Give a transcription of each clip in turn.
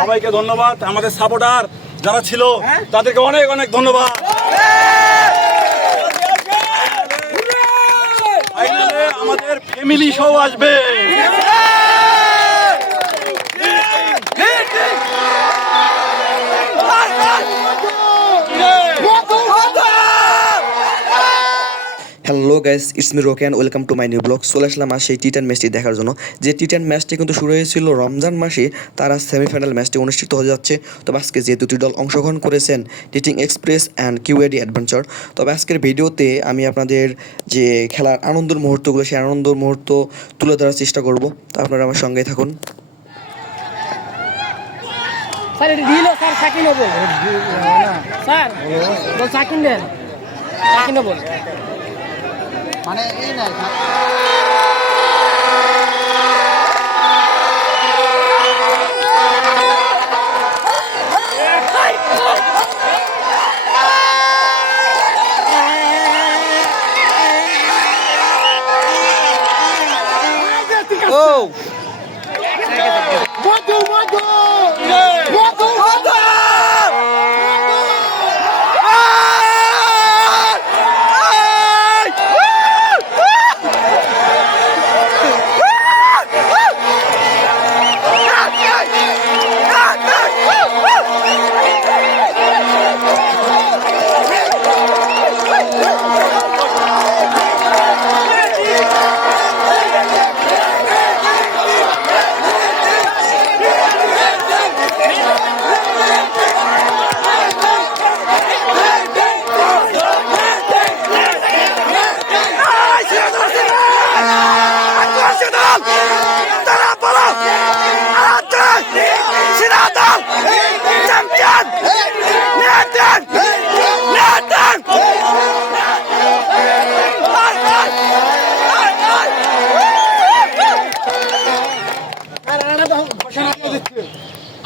সবাইকে ধন্যবাদ। আমাদের সাপোর্টার যারা ছিল তাদেরকে অনেক অনেক ধন্যবাদ। আমাদের ফ্যামিলি শো আসবে। Hello guys, it's me রোকেন, welcome to my new blog. চলে আসলাম আর সেই টি10 ম্যাচটি দেখার জন্য। যে টি10 ম্যাচটি কিন্তু শুরু হয়েছিল রমজান মাসে, তার সেমিফাইনাল ম্যাচটি অনুষ্ঠিত হতে যাচ্ছে। তবে আজকে যে দুটি দল অংশগ্রহণ করেছেন, টিটিং এক্সপ্রেস অ্যান্ড কিউএডি অ্যাডভেঞ্চার। তবে আজকের ভিডিওতে আমি আপনাদের যে খেলার আনন্দের মুহূর্তগুলো, সেই আনন্দের মুহূর্ত তুলে ধরার চেষ্টা করব। তো আপনারা আমার সঙ্গেই থাকুন। স্যার এটা দিল স্যার, সাকিন হবে স্যার, বল সাকিন দেন, সাকিন বল মানে এই না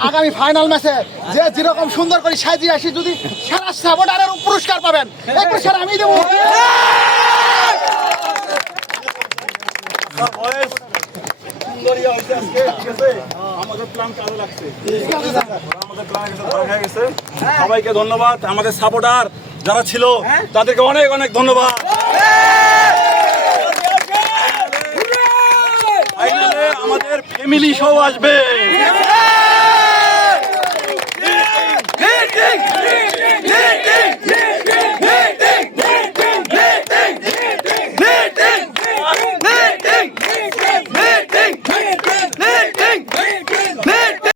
আগামী ফাইনাল ম্যাচে যে যেরকম সুন্দর করে সাজিয়ে আসি, যদি সারা সাপোর্টারের পুরস্কার পাবেন, এই পুরস্কার আমি দেবো। সবাইকে ধন্যবাদ। আমাদের সাপোর্টার যারা ছিল তাদেরকে অনেক অনেক ধন্যবাদ। আমাদের ফ্যামিলি শো আসবে।